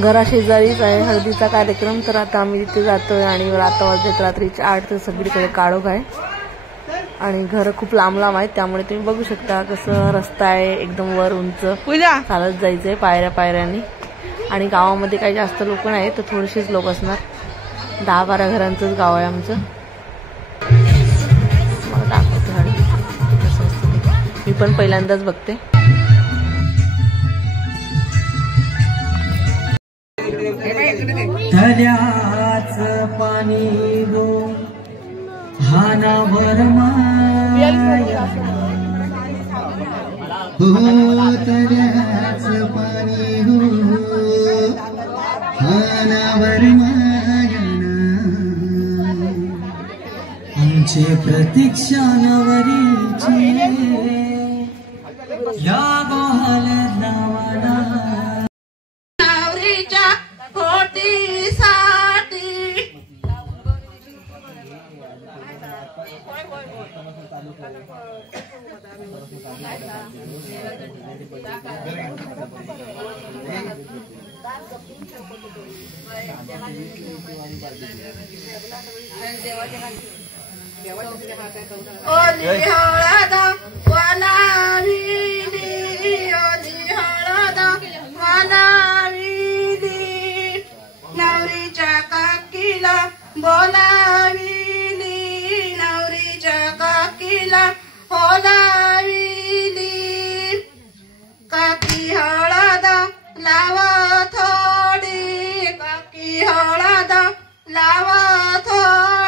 घराशेजारीच आहे हळदीचा कार्यक्रम, तर आता आम्ही तिथे जातोय आणि आता वाजलेत रात्रीचे 8, तर सगळीकडे काळोख आहे आणि घर खूप लांब लांब आहेत, त्यामुळे तुम्ही बघू शकता कसं रस्ता आहे एकदम वर उंच, चालत जायचंय पायऱ्या पायऱ्यांनी. आणि गावामध्ये काही जास्त लोक नाही, तर थोडेसेच लोक असणार, 10-12 घरांचंच गाव आहे आमचं. मला दाखवते हळदी कसं असतं ते, मी पण पहिल्यांदाच बघते. तळ्याच पाणी गो हानावर माया हो, तळ्याच पाणी हो हानावर माया, आमचे प्रतीक्षा नवरीची या गोहाल नावाला नवरीच्या काकीला बोलाविली, नवरीच्या काकीला बोलाविली, काकी हळद लावा थोडी, काकी हळद लावा थोडी.